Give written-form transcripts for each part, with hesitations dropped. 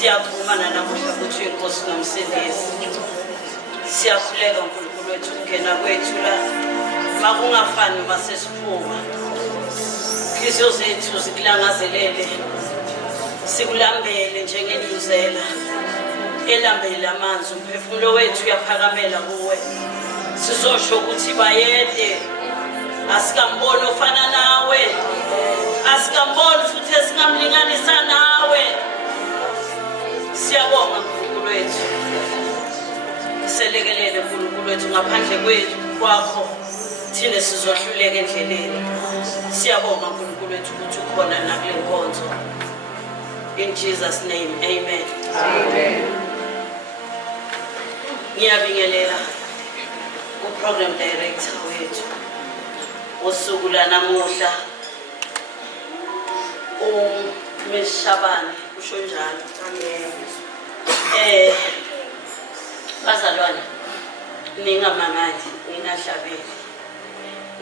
Siyavuma namuhla ukuthi inkosi nomsindisi. Siyakhuleka uNkulunkulu wethu ukungena kwethu la makungafani masesiphuma. Inhliziyo zethu zikulangazelele. Sikulambele njengendluzela elambele amanzi. Umphefumulo wethu uyaphakamela kuwe. Sizosho ukuthi bayede asikamboni ofana nawe. Asikamboni futhi esingamlinganisa nawe. Siyabonga uNkulunkulu wethu. Selekelele uNkulunkulu wethu ngaphandle kwethu kwakho thina sizohluleka endleleni. Siyabonga uNkulunkulu wethu ukuthi ukhona nakule nkonzo. In Jesus' name, amen. Amen. Ngiyabingelela uprogram director wethu usuku lanamuhla Miss Shabani usho njalo. Bazalwane ningamangali ningahlabeli.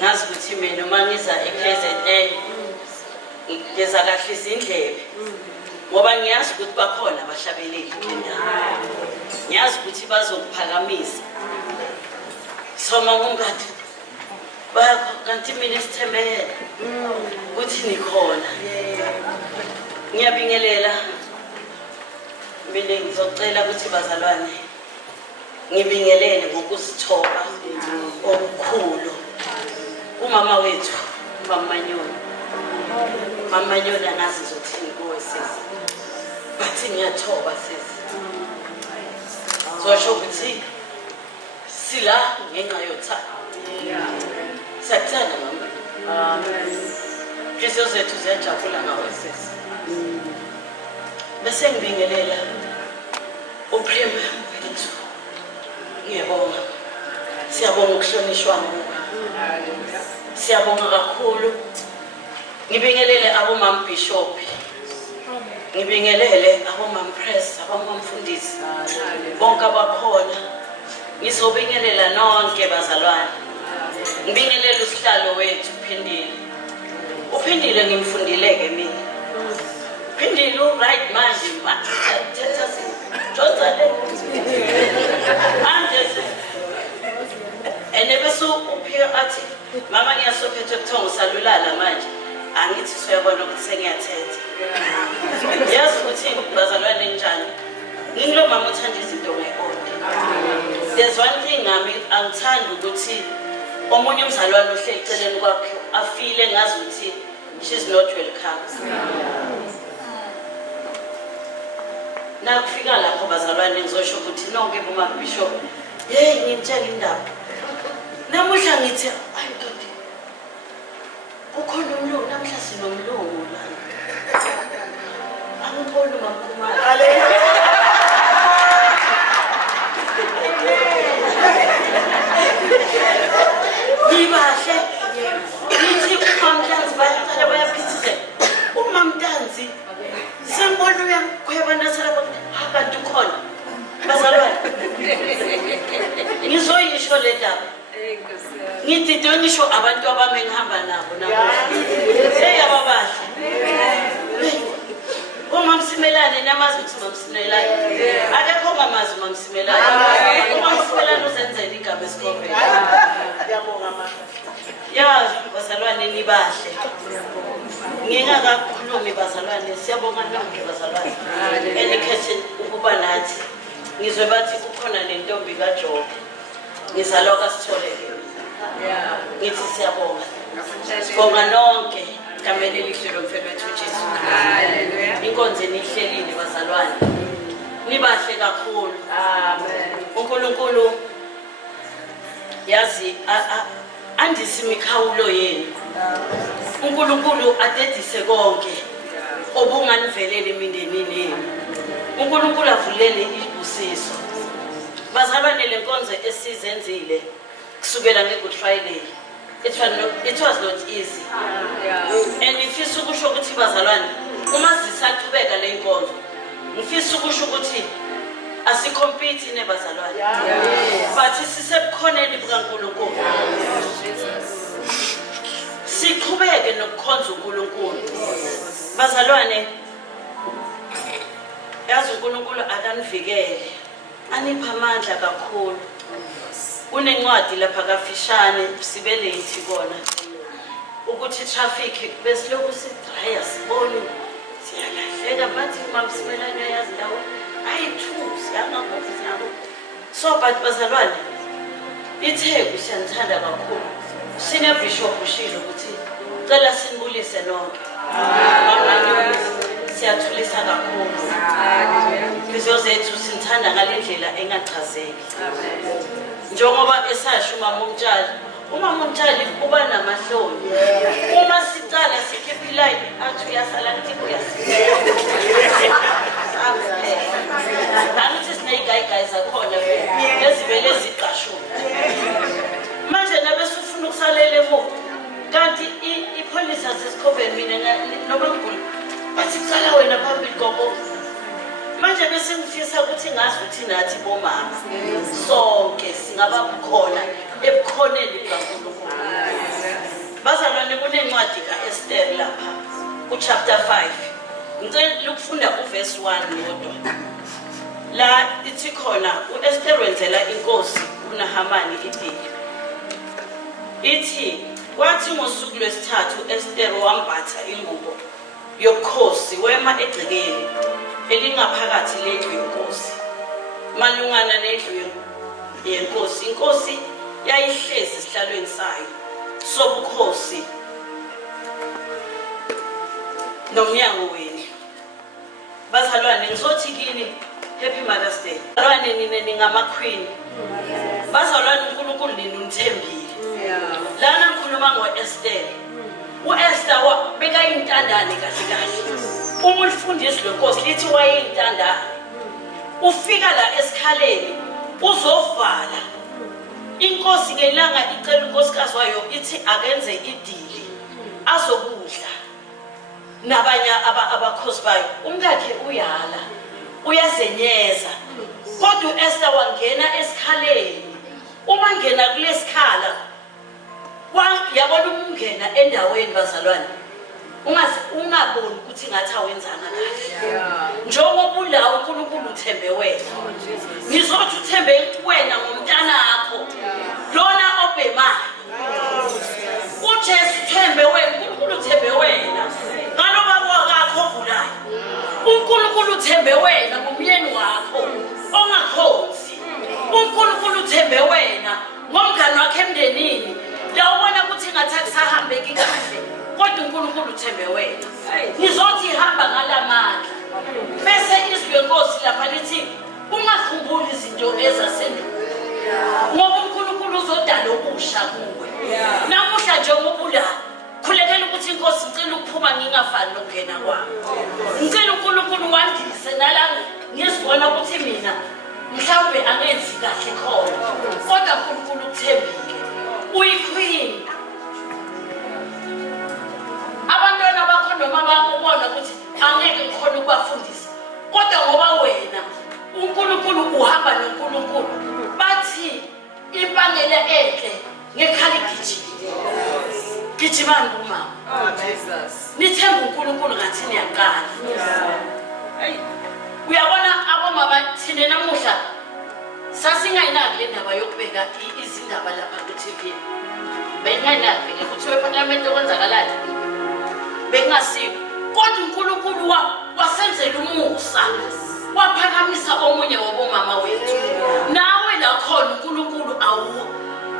Ngazi ukuthi mina uma ngiza eKZN ngeza kahle izindlebe. Ngoba ngiyazi ukuthi bakhona abahlabeleli endawo. Ngiyazi ukuthi bazokuphakamisa. Soma ngumngadi bakho kanti mina sithembele ukuthi nikhona. Ngiyabingelela mina ngizocela ukuthi bazalwane ngibingelele ngokuzithoba okukhulu umama wethu uMamanyoni. Mamanyoni angazi zothini kuwe sisi. Bathi ngiyathoba sisi. Zosho ukuthi sila ngenxa yothando. Siyakuthanda mama. Amen. Inhliziyo zethu ziyajabula ngawe sisi. Bese ngibingelela uPrem wethu. Ngiyabonga. Siyabonga ukuhlonishwa nguwe. Siyabonga kakhulu. Ngibingelele abomama Bishop. Ngibingelele abomama Press, abomama Mfundisi. Bonke abakhona. Ngizobingelela nonke bazalwane. Ngibingelele usihlalo wethu uPhindile. uPhindile ngimfundileke mina. Phindile right manje mathatha Josale. Manje enebese uphika athi mama ngiyasophethe ubuthongo salulala manje. Angithi soyabona ukuthi sengiyathetha. Yazi ukuthi bazalwane njani. Ngilo mama uthanda izinto ngeqondo. There's one thing ngami angithanda ukuthi omunye umzalwane ohleli eceleni kwakhe afile ngazi ukuthi she's not welcome. Nakufika lapho bazalwane ngizosho ukuthi nonke boma Bishop hey ngitshela indaba. Namuhla ngithi ayi ndoda ukhona umlungu namhla sinomlungu la. Angiboni makhumana. Haleluya. Nibahle. Nithi uMamtanzi bayaqala bayaphithizela. uMamtanzi sengibona uyakhweba nasala abantu khona. Bazalwane. Ngizoyisho le ndaba. Ngithi ngisho abantu abami ngihamba nabo namuhla. Hey ababahle. Umamsimelane namazi ukuthi umamsimelane. Akekho ngamazi umamsimelane. Umamsimelane uzenzela igama esikhombeni. Ngiyabonga mama. Ya bazalwane nibahle. Ngingakakhulumi bazalwane siyabonga nonke bazalwane. Enikhethe ukuba nathi. Ngizwe bathi kukhona lentombi kaJob. Ngizalwa kaSitholeke. Ngithi siyabonga. Sibonga nonke kamele lihlelo mfethu Jesu. Haleluya. Inkonzo enihlelile bazalwane. Nibahle kakhulu. Amen. uNkulunkulu yazi andisi imikhawulo yenu. uNkulunkulu adedise konke obunganivelele emindenini yenu. uNkulunkulu avulele ibusiso. Bazalwane lenkonzo esizenzile kusukela ngeGood Friday. It was not easy. And ngifisa ukusho ukuthi bazalwane uma zisaqhubeka le nkonzo ngifisa ukusho ukuthi asicompete nebazalwane. But sisebukhoneni bukaNkulunkulu. Siqhubeke nokukhonza uNkulunkulu. Bazalwane yazi uNkulunkulu akanivikele anipha amandla kakhulu kunencwadi lapha kafishane sibele yithi kona ukuthi traffic besiloku sidraya sibone siyalahleka bathi mamsimelana yazi lawo ayithusi angagozi siyabo so but bazalwane iTheku siyanthanda kakhulu sine bishop ushilo ukuthi cela sinibulise nonke siyathulisa kakhulu inhliziyo zethu sinthanda ngalendlela engachazeki njengoba esasho umama umtshali uba namahloni uma sicala sikhipha iline athi uyasala ngithi angithi sineyigayigayi zakhona ezivele ziqashula manje nabe sifuna ukusalela emuva kanti ipolice asesikhobeni mina noma ngigula bathi cala wena phambili gogo manje bese ngifisa ukuthi ngazi ukuthi nathi bomama sonke singaba khona ebukhoneni bikaNkulunkulu bazalwane kunencwadi kaEsther lapha uchapter 5 ngicela ukufunda uverse 1 kodwa la ithi khona uEsther wenzela inkosi uNahamani idili ithi kwathi ngosuku lwesithathu uEsther wambatha ingubo yobukhosi wema egcekeni elingaphakathi lendlu yenkosi malungana nendlu yenkosi inkosi yayihlezi esihlalweni sayo sobukhosi nomnyango wenu bazalwane ngizothi kini happy Mother's Day bazalwane nina ningama-queen bazalwane uNkulunkulu nini unithembile lana ngikhuluma ngo-Esther uEsther bekayintandane kahle kahle uma ulifundisi lenkosi lithi wayeyintandane ufika la esikhaleni uzovala inkosi ngelanga icela unkosikazi wayo ithi akenze idili azokudla nabanye abakhosi bayo umkakhe uyala uyazenyeza kodwa uEsther wangena esikhaleni uma ngena kulesikhala yabona umngena endaweni bazalwane ungaboni ukuthi ngathi awenzana kahle njengoba ulawo uNkulunkulu uthembe wena ngizothi uthembe wena ngomntana wakho lona obhemayo uJesu uthembe wena uNkulunkulu uthembe wena ngaloba kwakho ogulayo uNkulunkulu uthembe wena ngomyeni wakho ongakhonzi uNkulunkulu uthembe wena ngomngane wakhe emndenini la ubona ukuthi ngathi akusahambeki kahle kodwa uNkulunkulu uthembe wena nizothi ihamba ngalamandla bese izwi lenkosi lapha lithi ungakhumbuli izinto ezasendulo ngoba uNkulunkulu uzodala obusha kuwe namuhla nje ngobula khulekela ukuthi inkosi ngicela ukuphuma ngingafani nokungena kwami ngicela uNkulunkulu wandise nala ngizibona ukuthi mina mhlawumbe angenzi kahle khona kodwa uNkulunkulu ukuthembile uyiqueen abantwana bakho noma bakubona ukuthi angeke ngikhona ukubafundisa kodwa ngoba wena uNkulunkulu uhamba noNkulunkulu bathi impangele enhle ngekhala igijima gijimani kumama Jesus nithemba uNkulunkulu ngathi niyaqala uyabona abomama thina namuhla sasingayinaki le ndaba yokubeka izindaba lapha ku-TV bengayinaki ukuthi weParliament okwenzakalani bengasiyo kodwa uNkulunkulu wasenzela umusa waphakamisa omunye wabomama wethu nawe la khona uNkulunkulu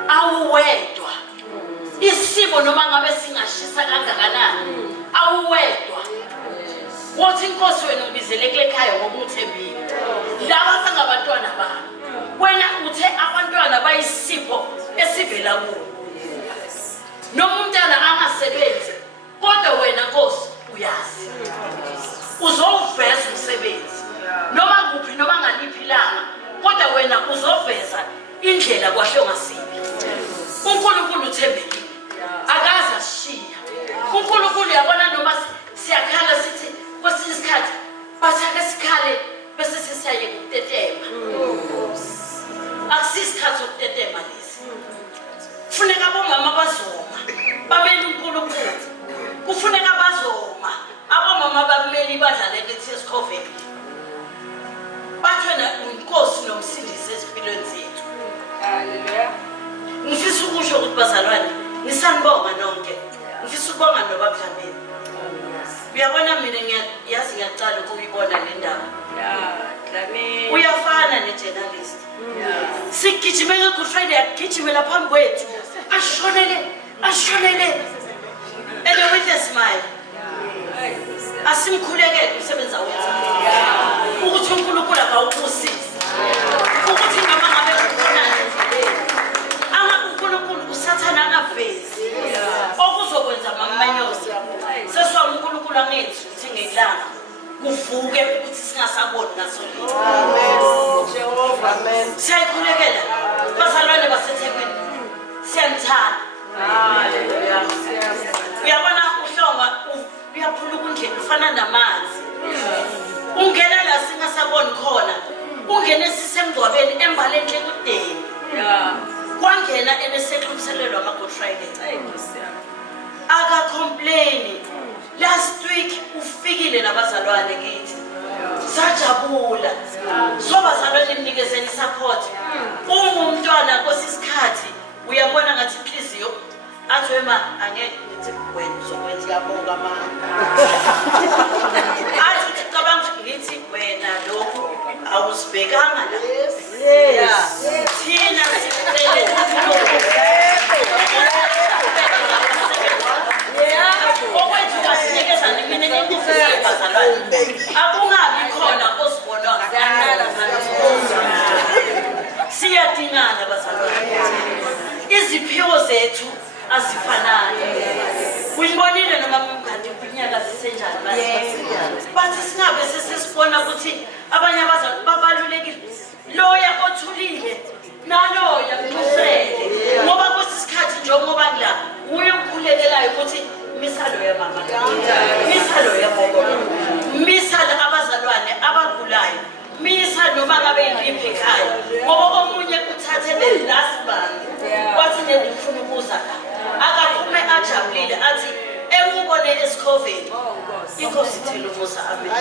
awuwedwa isimo noma ngabe singashisa kangakanani awuwedwa wothi inkosi wena ubizele kule khaya ngoba uthembile laba bangabantwana bami wena uthe abantwana bayisipho esivela kuwe noma umntana angasebenzi kodwa wena Nkosi uyazi uzoveza umsebenzi noma kuphi noma ngaliphi ilanga kodwa wena uzoveza indlela kwahle ngasibi uNkulunkulu uthembekile akaze ashiya uNkulunkulu yabona noma siyakhala sithi kwesinye isikhathi bathake sikhale bese sisiyaye ukutetema akusisikhathi sokutetema lesi kufuneka abomama bazoma babele uNkulunkulu kufuneka bazoma abomama bameli badlale eThesikhoveni bazalwane nisanibonga nonke ngifisa ukubonga nobaba Dlamini uyabona mina ngiyazi ngiyaqala ukuyibona le ndaba Dlamini uyafana ne-journalist sigijime nge-Good Friday agijimela phambi kwethu ashonele and with a smile asimkhulekele umsebenzi awenzayo ukuthi uNkulunkulu akawubusize ukuthi noma ngabe kukhonana endleleni uNkulunkulu usathana angavezi okuzokwenza mamanyosi sesiwami uNkulunkulu angenzi ukuthi ngelanga kuvuke ukuthi singasaboni ngaso Jehova amen siyayikhulekela bazalwane baseThekwini siyanithanda haleluya uyabona uhlonga uyaphula ukundlela ufana namanzi ungena la singasaboni khona ungene sisemgcwabeni embaleni ekudeni kwangena ebeseqhubselelwa ama-Good Friday aka complain last week ufikile nabazalwane kithi sajabula sobazalwane nikezeni support umntwana kosisikhathi uyabona ngathi inhliziyo athi wema angeke ngithi wena uzokwenza yabonga mama athi ngicabanga ngithi wena lokho awusibhekanga la thina sicela okwethu basinikeza mina nenkuzi bazalwane akungabi khona osibona siyadingana bazalwane iziphiwo zethu azifanani uyibonile noma mngadi kunyaka sisenjani bathi singabe sesibona ukuthi abanye abazalwane babalulekile loya othulile naloya mnusele ngoba kwesisikhathi njengoba la uye ukukhulekelayo ukuthi misalo yamama misalo yagogo misalo abazalwane abagulayo misa noma ngabe yiphi ekhaya ngoba omunye uthathe the last band wathi ngifuna ukuza akaphume ajabulile athi ekubone esikhoveni inkosi ithela umusa amen